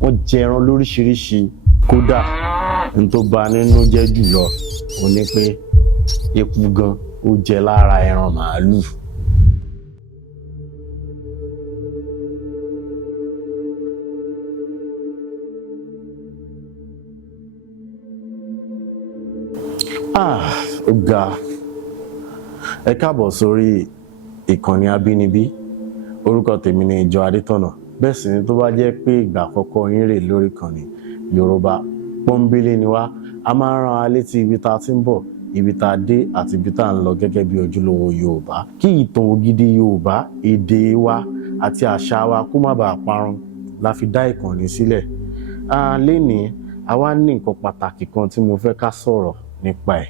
wọ́n jẹ ẹran lóríṣiríṣi kódà n tó bà nínú jẹ́ jùlọ ó ní pé eku gan ó jẹ lára ẹran màálù. Ó ga. Ẹ káàbọ̀ sórí ìkànnì Abínibí. Orúkọ tèmi ni Ìjọ Adétọ̀nà. Bẹ́ẹ̀ sì ni tó bá jẹ́ pé ìgbà àkọ́kọ́ yín rè lórí ìkànnì Yorùbá pọ́nbélé ni wá. A máa ń rán wa létí ibi tá a ti ń bọ̀, ibi tá a dé àti ibi tá a ń lọ gẹ́gẹ́ bí ojúlówó Yorùbá. Kí ìtàn ògidì Yorùbá, èdè wa àti àṣà wa kó má bàa parun la fi dá ìkànnì sílẹ̀. Lénìí, a wá ní nǹkan pàtàkì kan tí mo fẹ́ ká sọ̀rọ̀ nípa ẹ̀.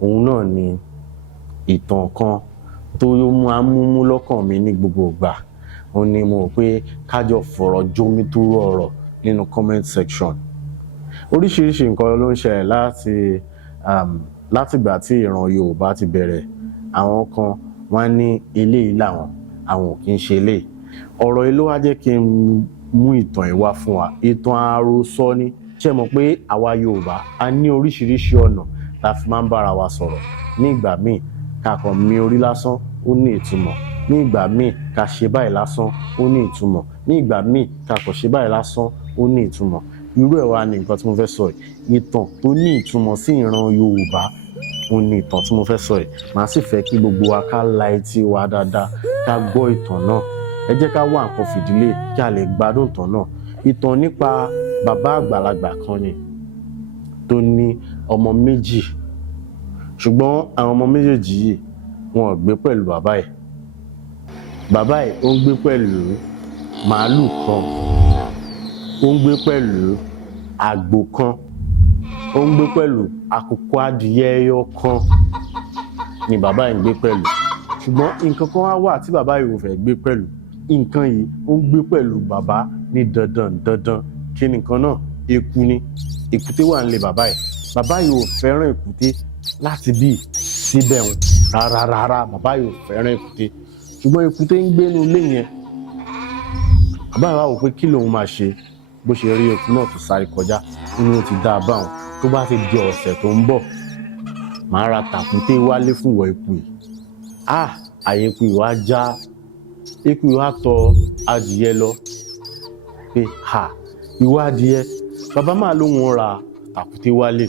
Òun náà ni ìtàn kan tó máa ń múmú lọ́kàn mi ní gbogbo ìgbà. Ó ní mo rò pé kájọ fọ̀rọ̀ jómitóró ọ̀rọ̀ nínú comment section. Oríṣiríṣi nǹkan ló ń ṣẹlẹ̀ látìgbà tí ìran Yorùbá ti bẹ̀rẹ̀. Àwọn kan wọ́n ní eléyìí làwọn, àwọn ò kí ń ṣe eléyìí. Ọ̀rọ̀ yìí ló wá jẹ́ kí n mú ìtàn yìí wá fún wa. Ìtàn àròsọ ni. Ṣé mọ̀ pé àwa Yorùbá a ní oríṣiríṣi ọ̀nà la fi máa ń bára wa sọ̀rọ̀. Ní ìgbà míì ká kàn mí orí lásán ó ní ìtumọ̀. Ní ìgbà míì ká ṣe báyìí lásán ó ní ìtumọ̀. Ní ìgbà míì ká kàn ṣe báyìí lásán ó ní ìtumọ̀. Irú ẹ̀ wá ní nǹkan tí mo fẹ́ sọ yìí. Ìtàn tó ní ìtumọ̀ sí ìran Yorùbá ó ní ìtàn tí mo fẹ́ sọ yìí. Màá sì fẹ́ kí gbogbo wa ká la etí wa dáadáa ká gbọ́ ìtàn náà. Ẹ jẹ́ ká wá nǹkan fìdílé kí a lè gbádùn ìtàn náà. Ìtàn nípa bàbá àgbàlagbà kan ni tó ní ọmọ méjì. Ṣùgbọ́n àwọn ọmọ méjèèjì yìí wọn ò gbé pẹ̀lú bàbá ẹ̀. Bàbá ẹ̀ ó ń gbé pẹ̀lú màálù kan, ó ń gbé pẹ̀lú àgbò kan, ó ń gbé pẹ̀lú àkùkọ adìyẹ ẹyọ kan ni bàbá ẹ̀ ń gbé pẹ̀lú. Ṣùgbọ́n nǹkan kan wá wà tí bàbá yìí ò fẹ́ gbé pẹ̀lú. Nǹkan yìí ó ń gbé pẹ̀lú bàbá ní dandan. Kí ni nǹkan náà? Eku ni. Èkúté wà nílé bàbá ẹ̀. Bàbá yìí ò fẹ́ràn èkúté láti bí síbẹ̀ wọn rárá. Bàbá yìí ò fẹ́ràn èkúté. Ṣùgbọ́n èkúté ń gbé inú ilé yẹn. Bàbá yìí wá wò pé kí lòun máa ṣe. Bó ṣe rí eku náà tó sáré kọjá inú ó ti dá a báwọn. Tó bá ti di ọ̀sẹ̀ tó ń bọ̀ màá ra tàkúté wálé fún ìwọ eku yìí. Àyè eku yìí wá já. Eku yìí wá tọ adìyẹ lọ pé ìwọ adìyẹ, bàbá máa lóun ra tàkúté wálé.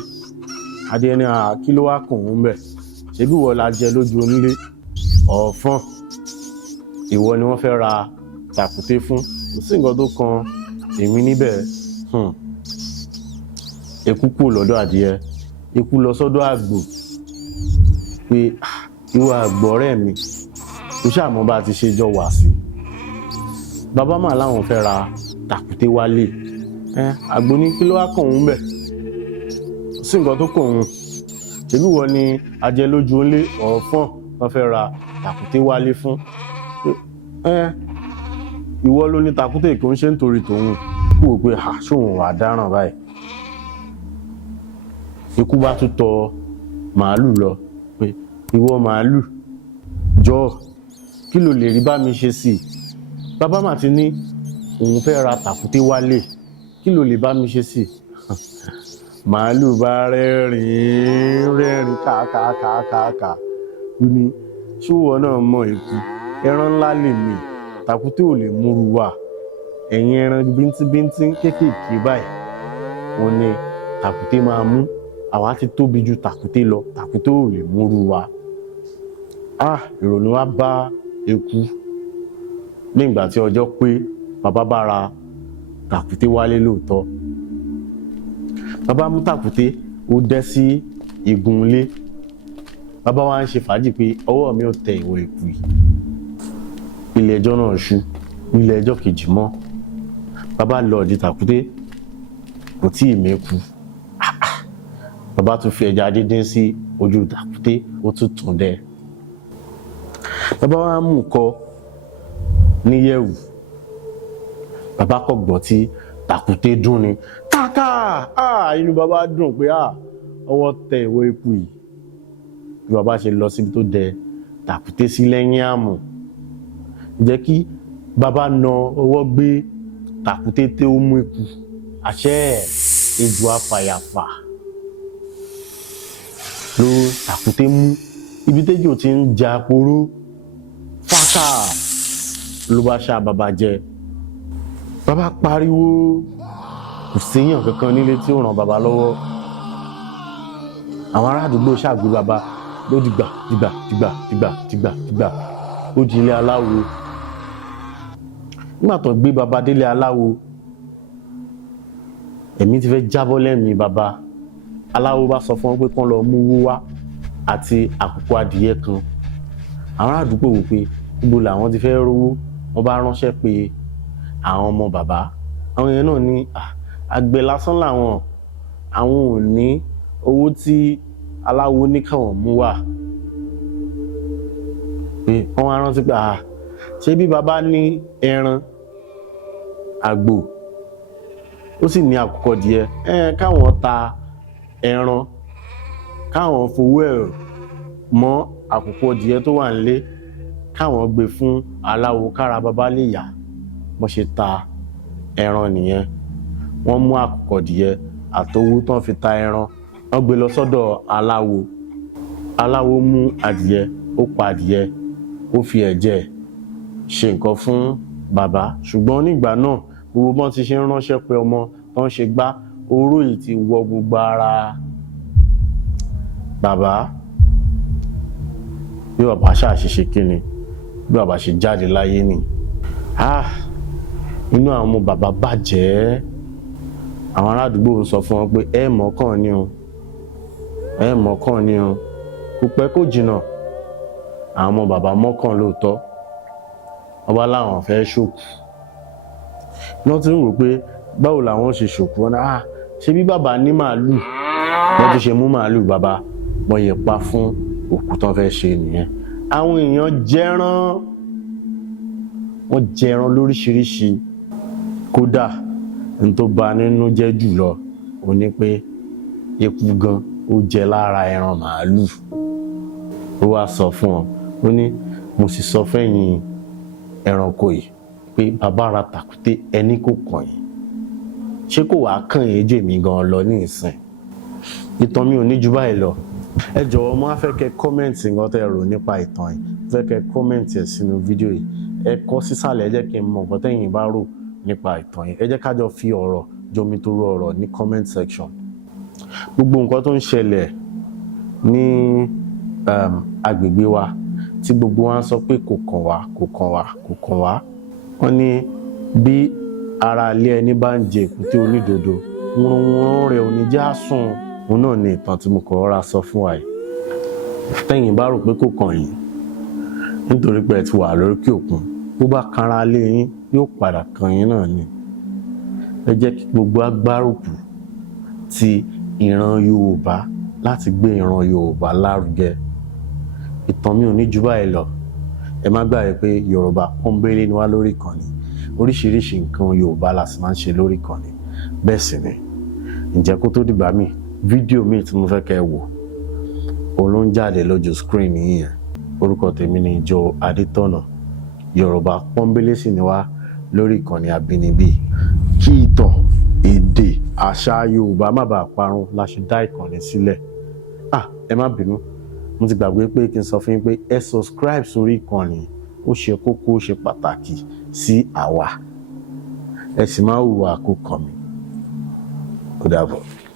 Adìyẹ ní kí ló wá kàn òun bẹ̀. Ṣebí ìwọ la jẹ lójú onílé ọ̀fọ́n. Ìwọ ni wọ́n fẹ́ ra tàkúté fún. Kò sí nǹkan tó kan èmi níbẹ̀. Eku kúrò lọ́dọ̀ adìyẹ. Eku lọ sọ́dọ̀ àgbò pé ìwọ àgbò ọ̀rẹ́ mi, ó ṣàmọ́ bá ti ṣe jọ wà sí. Bàbá máa láwọn fẹ́ ra tàkúté wálé. Àgbò ní kí ló wá kàn òun bẹ̀. Kò sí nǹkan tó kàn òun. Ṣebí ìwọ ni ajẹ lójú onílé ọ̀fọ́n wọ́n fẹ́ ra tàkúté wálé fún. Ìwọ ló ní tàkúté kò ń ṣe nítorí tòun. Kú wò pé ṣóun wà dáràn báyìí. Eku bá tún tọ màálù lọ pé ìwọ màálù jọ̀ọ́ kí ló lè rí bá mi ṣe sí. Bàbá mà ti ní òun fẹ́ ra tàkúté wálé, kí ló lè bá mi ṣe sí. Màálù bá rẹ́rìn kàkàkàkàkà. Ó ní ṣúwọ́ náà mọ̀ eku, ẹran ńlá lè mì, tàkúté ò lè múru wà. Ẹ̀yin ẹran bíntín kéékèèké báyìí wọ́n ní tàkúté máa mú. Àwa ti tóbi ju tàkúté lọ, tàkúté ò lè múru wà. Ìrònú wá bá eku. Ní ìgbà tí ọjọ́ pé bàbá bá ra tàkúté wálé lóòótọ́. Bàbá mú tàkúté ó dẹ́ sí igun ilé. Bàbá wa ń ṣe fàájì pé ọwọ́ mi ò tẹ ìwọ eku yìí. Ilé ẹjọ́ náà ṣú. Ilé ẹjọ́ kejì mọ́. Bàbá lọ di tàkúté kò tí ì mẹ́ku. Bàbá tún fi ẹja díndín sí ojú tàkúté ó tún tún dẹ. Bàbá wa mú kọ níyẹ̀wù. Bàbá kọ gbọ́ tí tàkúté dún ni. Kàkà! Inú bàbá dùn pé ọwọ́ tẹ ìwọ eku yìí. Bí bàbá ṣe lọ síbi tó dẹ tàkúté sí lẹ́yìn àmù. Jẹ́ kí bàbá na ọwọ́ gbé tàkúté tí ó mú eku àṣẹ ejò afàyàfà ló tàkúté mú ibi tẹ́jọ́ ti ń ja poró fáká ló bá ṣá bàbá jẹ. Bàbá pariwo, kò séèyàn kankan nílé tí ó ràn bàbá lọ́wọ́. Àwọn ará àdúgbò ṣàgbé bàbá ló dìgbà ó di ilé aláwo. Nígbà tó gbé bàbá délé aláwo, ẹ̀mí ti fẹ́ jábọ́ lẹ́mìí bàbá. Aláwo bá sọ fún wọn pé kán lọ mú owó wá àti àkùkọ adìyẹ kan. Àwọn ará àdúgbò wò pé níbo làwọn ti fẹ́ rówó. Wọ́n bá ránṣẹ́ pé àwọn ọmọ bàbá. Àwọn yẹn náà ní àgbẹ̀ lásán làwọn, àwọn ò ní owó tí aláwo ní káwọn mú wá. Pé wọ́n wá rántí pé ṣé bí bàbá ní ẹran àgbò ó sì ní àkùkọ díẹ̀, káwọn ta ẹran káwọn fowó ẹ̀ mọ́ àkùkọ díẹ̀ tó wà nílé, káwọn gbé fún aláwo kára bàbá lè yá. Wọ́n ṣe ta ẹran nìyẹn. Wọ́n mú àkùkọ díẹ̀ àtowó tán fi ta ẹran, wọ́n gbé lọ sọ́dọ̀ aláwo. Aláwo mú adìyẹ, ó pa adìyẹ, ó fi ẹ̀jẹ̀ ṣe nǹkan fún bàbá. Ṣùgbọ́n nígbà náà gbogbo bọ́n ti ṣe ń ránṣẹ́ pé ọmọ tán ṣe gbá, oró yìí ti wọ gbogbo ara bàbá. Bí bàbá ṣàṣìṣe kíni, bí bàbá ṣe jáde láyé ni. Inú àwọn ọmọ bàbá bàjẹ́. Àwọn ará àdúgbò ń sọ fún wọn pé ẹ mọ̀ọ́kàn ni o, kò pẹ́ kò jìnnà. Àwọn ọmọ bàbá mọ́kàn lóòótọ́. Wọ́n bá láwọn fẹ́ ṣòkú. Wọ́n ti ń rò pé báwo làwọn ṣe ṣòkú. Wọ́n náà ṣe bí bàbá ní màálù. Wọ́n ti ṣe mú màálù bàbá, wọ́n yẹ pa fún òkú tán fẹ́ ṣe nìyẹn. Àwọn èèyàn jẹran, wọ́n jẹran lóríṣiríṣi. Kódà n tó bà nínú jẹ́ jùlọ ó ní pé eku gan ó jẹ lára ẹran màálù. Ó wá sọ fún wọn, ó ní mo sì sọ fẹ́yìn ẹranko yìí pé bàbá ra tàkúté ẹni kò kàn yín, ṣé kò wá kàn yín jèmi gan lọ ní ìsìn. Ìtàn mi ò ní jù báyìí lọ. Ẹ jọ̀wọ́ mo á fẹ́ kẹ́ kọ́mẹ̀ntì nǹkan tẹ́ rò nípa ìtàn yìí. Fẹ́ kẹ́ kọ́mẹ̀ntì ẹ̀ sínú fídíò yìí. Ẹ kọ sísàlẹ̀, ẹ jẹ́ kí n mọ̀ nǹkan tẹ́yin bá rò nípa ìtàn yìí. Ẹ jẹ́ ká jọ fi ọ̀rọ̀ jomitoro ọ̀rọ̀ ní comment section. Gbogbo nǹkan tó ń ṣẹlẹ̀ ní agbègbè wa tí gbogbo wa ń sọ pé kò kàn wá. Wọ́n ní bí ara ilé ẹni bá ń jẹ èkúté onídodo, wúrúnwúrún rẹ̀ ò ní já sùn. Òun náà ni ìtàn tí mo kọ̀ rọra sọ fún wa yìí. Tẹ́yin bá rò pé kò kàn yín nítorí pé ẹ ti wà lókè òkun, bó bá kanra lé yín yóò padà kan yín náà ni. Ẹ jẹ́ kí gbogbo agbárùkù ti ìran Yorùbá láti gbé ìran Yorùbá lárugẹ. Ìtàn mi ò ní jù báyìí lọ. Ẹ má gbàgbé pé Yorùbá pọ́nbélé ni wá lórí ìkànnì. Oríṣiríṣi nǹkan Yorùbá la sì máa ń ṣe lórí ìkànnì. Bẹ́ẹ̀ sì ni, ǹjẹ́ kó tó dìgbà míì, fídíò míì tí mo fẹ́ kẹ́ wò òun ló ń jáde lójú screen yìí yẹn. Orúkọ tèmi ni Joe Adétọ̀nà. Yorùbá pọ́nbélé sì ni wá lórí ìkànnì Abínibí. Kí ìtàn, èdè, àṣà Yorùbá má bàa parun la ṣe dá ìkànnì sílẹ̀. Ẹ má bínú, mo ti gbàgbé pé kí n sọ fún yín pé ẹ subscribe sórí ìkànnì. Ó ṣe kókó, ó ṣe pàtàkì sí àwa. Ẹ sì máa hùwà kó kàn mí. Ó dàbọ̀.